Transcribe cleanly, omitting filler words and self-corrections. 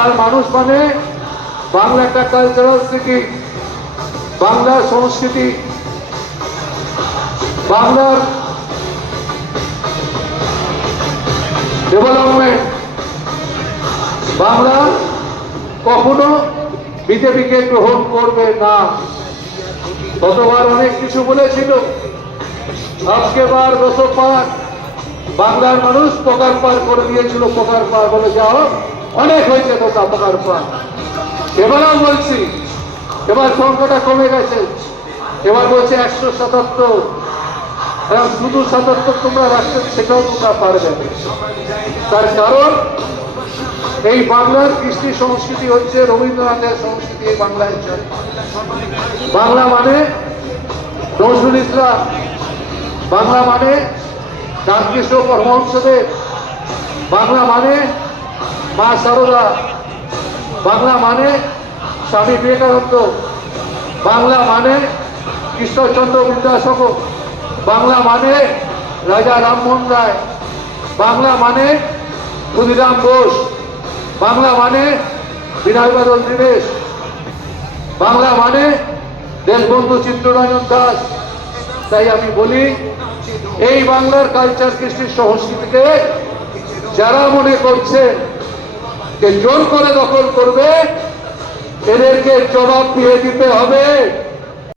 বাংলার মানুষ মানে বাংলা একটা কালচারাল সিটি, বাংলার সংস্কৃতি, বাংলার ডেভেলপমেন্ট। বাংলা কখনো বিজেপিকে গ্রহণ করবে না। গতবার অনেক কিছু বলেছিল, আজকে বার 205 বাংলার মানুষ পোকার পার করে দিয়েছিল। পোকার পার বলে যাও, অনেক হয়েছে কথা পোকার পার। এবারও বলছি, এবার সংখ্যাটা কমে গেছে, এবার বলছে 177। শুধু 77 তোমরা রাখতে, সেটাও তোমরা পারবে। তার কারণ এই বাংলার কৃষ্টি সংস্কৃতি হচ্ছে রবীন্দ্রনাথের সংস্কৃতি। এই বাংলায় বাংলা মানে নজরুল ইসলাম, বাংলা মানে রামকৃষ্ণ পরমহংসদেব, বাংলা মানে মা সারদা, বাংলা মানে স্বামী বিবেকানন্দ, বাংলা মানে কৃষ্ণচন্দ্র বিদ্যাসাগর, বাংলা মানে রাজা রামমোহন রায়, বাংলা মানে ক্ষুদিরাম বোস, বাংলা মানে বিনয় বাদল দীনেশ, বাংলা মানে দেশবন্ধু চিত্তরঞ্জন দাস। তাই আমি বলি, এই বাংলার কালচার কৃষ্টি সংস্কৃতিকে যারা মনে করছে যে জোর করে দখল করবে, এদেরকে জবাব দিয়ে দিতে হবে।